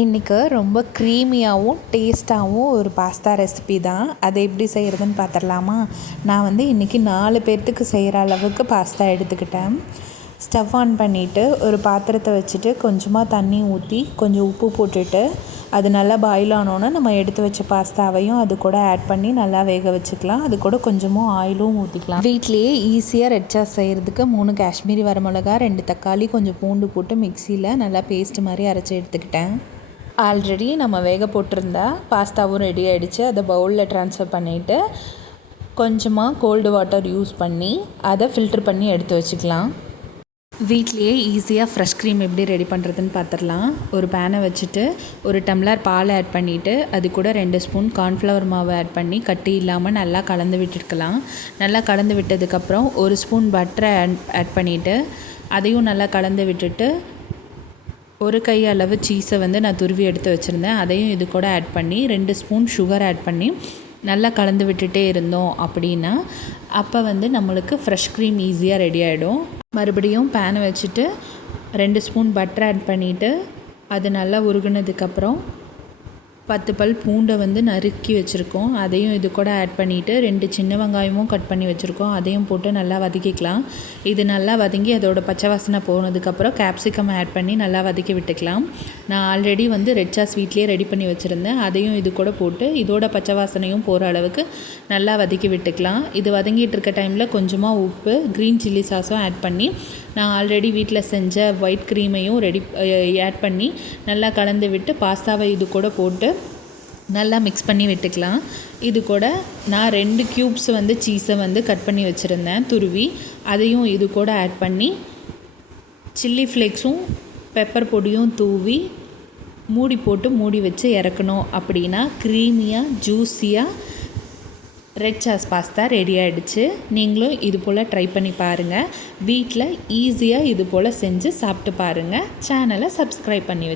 இன்றைக்கி ரொம்ப க்ரீமியாகவும் டேஸ்ட்டாகவும் ஒரு பாஸ்தா ரெசிபி தான். அதை எப்படி செய்கிறதுன்னு பார்த்துடலாமா? நான் இன்றைக்கி 4 பேர்த்துக்கு செய்கிற அளவுக்கு பாஸ்தா எடுத்துக்கிட்டேன். ஸ்டவ் ஆன் பண்ணிவிட்டு ஒரு பாத்திரத்தை வச்சுட்டு கொஞ்சமாக தண்ணி ஊற்றி கொஞ்சம் உப்பு போட்டுட்டு அது நல்லா பாயில் ஆனோன்னே நம்ம எடுத்து வச்ச பாஸ்தாவையும் அது கூட ஆட் பண்ணி நல்லா வேக வச்சுக்கலாம். அது கூட கொஞ்சமாக ஆயிலும் ஊற்றிக்கலாம். வீட்லேயே ஈஸியாக ரெட் சாஸ் செய்கிறதுக்கு 3 காஷ்மீரி வரமிளகா, 2 தக்காளி, கொஞ்சம் பூண்டு போட்டு மிக்சியில் நல்லா பேஸ்ட் மாதிரி அரைச்சி எடுத்துக்கிட்டேன். ஆல்ரெடி நம்ம வேக போட்டிருந்தா பாஸ்தாவும் ரெடி ஆகிடுச்சு. அதை பவுலில் ட்ரான்ஸ்ஃபர் பண்ணிவிட்டு கொஞ்சமாக கோல்டு வாட்டர் யூஸ் பண்ணி அதை ஃபில்ட்ரு பண்ணி எடுத்து வச்சுக்கலாம். வீட்லேயே ஈஸியாக ஃப்ரெஷ் க்ரீம் எப்படி ரெடி பண்ணுறதுன்னு பார்த்துடலாம். ஒரு பேனை வச்சுட்டு ஒரு டம்ளர் பால் ஆட் பண்ணிவிட்டு அது கூட 2 ஸ்பூன் கார்ன்ஃப்ளவர் மாவு ஆட் பண்ணி கட்டி இல்லாமல் நல்லா கலந்து விட்டுருக்கலாம். நல்லா கலந்து விட்டதுக்கப்புறம் ஒரு ஸ்பூன் பட்டரை ஆட் பண்ணிவிட்டு அதையும் நல்லா கலந்து விட்டுட்டு ஒரு கை அளவு சீஸை நான் துருவி எடுத்து வச்சுருந்தேன். அதையும் இது கூட ஆட் பண்ணி 2 ஸ்பூன் சுகர் ஆட் பண்ணி நல்லா கலந்து விட்டுட்டே இருந்தோம் அப்படின்னா அப்போ நம்மளுக்கு ஃப்ரெஷ் க்ரீம் ஈஸியாக ரெடி ஆகிடும். மறுபடியும் பேனை வச்சுட்டு 2 ஸ்பூன் பட்டர் ஆட் பண்ணிவிட்டு அது நல்லா உருகுனதுக்கப்புறம் 10 பல் பூண்டை நறுக்கி வச்சுருக்கோம். அதையும் இது கூட ஆட் பண்ணிவிட்டு 2 சின்ன வெங்காயமும் கட் பண்ணி வச்சுருக்கோம். அதையும் போட்டு நல்லா வதக்கிக்கலாம். இது நல்லா வதங்கி அதோட பச்சை வாசனை போனதுக்கப்புறம் கேப்சிகம் ஆட் பண்ணி நல்லா வதக்கி விட்டுக்கலாம். நான் ஆல்ரெடி ரெட் சாஸ் வீட்லேயே ரெடி பண்ணி வச்சுருந்தேன். அதையும் இது கூட போட்டு இதோட பச்சை வாசனையும் போகிற அளவுக்கு நல்லா வதக்கி விட்டுக்கலாம். இது வதங்கிட்டு இருக்க டைமில் கொஞ்சமாக உப்பு, க்ரீன் சில்லி சாஸும் ஆட் பண்ணி நான் ஆல்ரெடி வீட்டில் செஞ்ச ஒயிட் க்ரீமையும் ஆட் பண்ணி நல்லா கலந்து விட்டு பாஸ்தாவை இது கூட போட்டு நல்லா மிக்ஸ் பண்ணி விட்டுக்கலாம். இது கூட நான் 2 க்யூப்ஸ் சீஸை கட் பண்ணி வச்சுருந்தேன் துருவி. அதையும் இது கூட ஆட் பண்ணி சில்லி ஃப்ளேக்ஸும் பெப்பர் பொடியும் தூவி மூடி போட்டு மூடி வச்சு இறக்கணும். அப்படின்னா க்ரீமியாக ஜூஸியாக ரெட் சாஸ் பாஸ்தா ரெடி ஆகிடுச்சு. நீங்களும் இது போல் ட்ரை பண்ணி பாருங்கள். வீட்டில் ஈஸியாக இது போல் செஞ்சு சாப்பிட்டு பாருங்கள். சேனலை சப்ஸ்கிரைப் பண்ணி